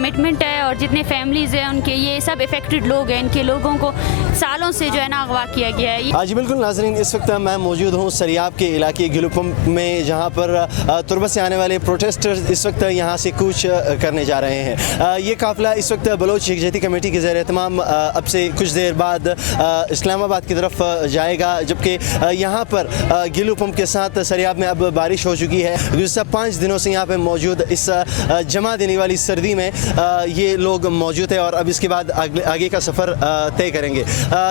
Commitment है और जितने फैमिलीज़ हैं उनके, ये सब इफ़ेक्टेड लोग हैं, इनके लोगों को सालों से जो है ना अगवा किया गया है। हाँ जी बिल्कुल नाज़रीन, इस वक्त मैं मौजूद हूँ सरियाब के इलाके गिलू पंप में, जहाँ पर तुर्बत से आने वाले प्रोटेस्टर्स इस वक्त यहाँ से कूच करने जा रहे हैं। ये काफ़िला इस वक्त बलोच यकजहती कमेटी के ज़ेर एहतमाम अब से कुछ देर बाद इस्लामाबाद की तरफ जाएगा, जबकि यहाँ पर गिलू पंप के साथ सरियाब में अब बारिश हो चुकी है। गुज़िश्ता 5 दिनों से यहाँ पर मौजूद इस जमा देने वाली सर्दी में ये लोग मौजूद हैं और अब इसके बाद आगे का सफ़र तय करेंगे।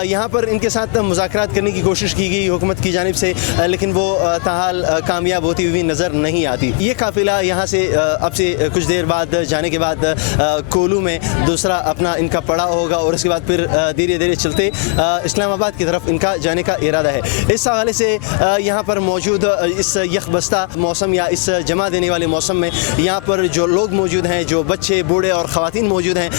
यहाँ पर इनके साथ मुज़ाकरात करने की कोशिश की गई हुकूमत की जानिब से, लेकिन वो ताहाल कामयाब होती हुई नज़र नहीं आती। ये काफ़िला यहाँ से अब से कुछ देर बाद जाने के बाद कोलू में दूसरा अपना इनका पड़ा होगा और उसके बाद फिर धीरे धीरे चलते इस्लामाबाद की तरफ इनका जाने का इरादा है। इस हवाले से यहाँ पर मौजूद इस यकबस्ता मौसम या इस जमा देने वाले मौसम में यहाँ पर जो लोग मौजूद हैं, जो बच्चे, बूढ़े और ख़वातीन मौजूद हैं,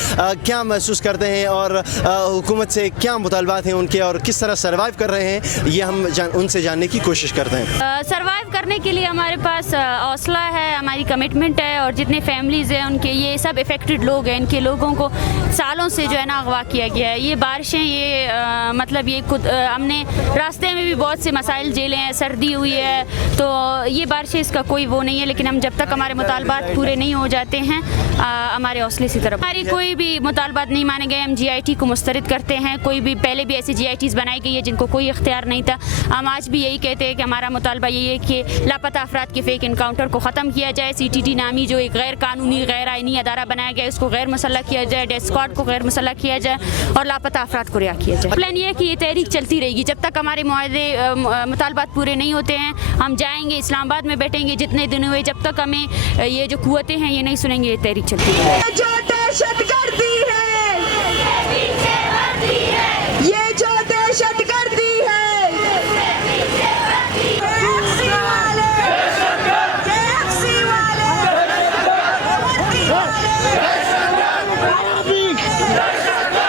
क्या महसूस करते हैं और हुकूमत से क्या मुतालबात हैं उनके और किस तरह सर्वाइव कर रहे हैं, ये हम उनसे जानने की कोशिश करते हैं। सर्वाइव करने के लिए हमारे पास हौसला है, हमारी कमिटमेंट है और जितने फैमिलीज़ हैं उनके, ये सब इफ़ेक्टेड लोग हैं, इनके लोगों को सालों से जो है ना अगवा किया गया है। ये बारिशें, ये मतलब ये खुद हमने रास्ते में भी बहुत से मसाइल झेले हैं, सर्दी हुई है, तो ये बारिशें इसका कोई वो नहीं है, लेकिन हम जब तक हमारे मुतालबात पूरे नहीं हो जाते हैं हमारे हौसले से तरफ हमारी कोई भी मुतालबात नहीं माने गए, हम GIT को मुस्तरद करते हैं। कोई भी पहले भी ऐसी GITs बनाई गई है जिनको कोई इख्तियार नहीं था। हम आज भी यही कहते हैं कि हमारा मुतालबा यही है कि लापता अफराद के फेक इनकाउंटर को ख़त्म किया जाए। CTT नामी जो एक गैर कानूनी गैर आइनी अदारा बनाया गया, इसको गैर मुसल्लह किया जाए, डेथ स्क्वाड को गैर मुसल्लह किया जाए और लापता अफराद को रिहा किया जाए। प्लान ये है कि ये तहरीक चलती रहेगी जब तक हमारे मुआहदे मुतालबात पूरे नहीं होते हैं। हम जाएंगे, इस्लामाबाद में बैठेंगे जितने दिन हुए, जब तक हमें ये जो कुव्वतें हैं ये नहीं सुनेंगे, ये तहरीक चलती रहेगी। जो दहशत गर्दी है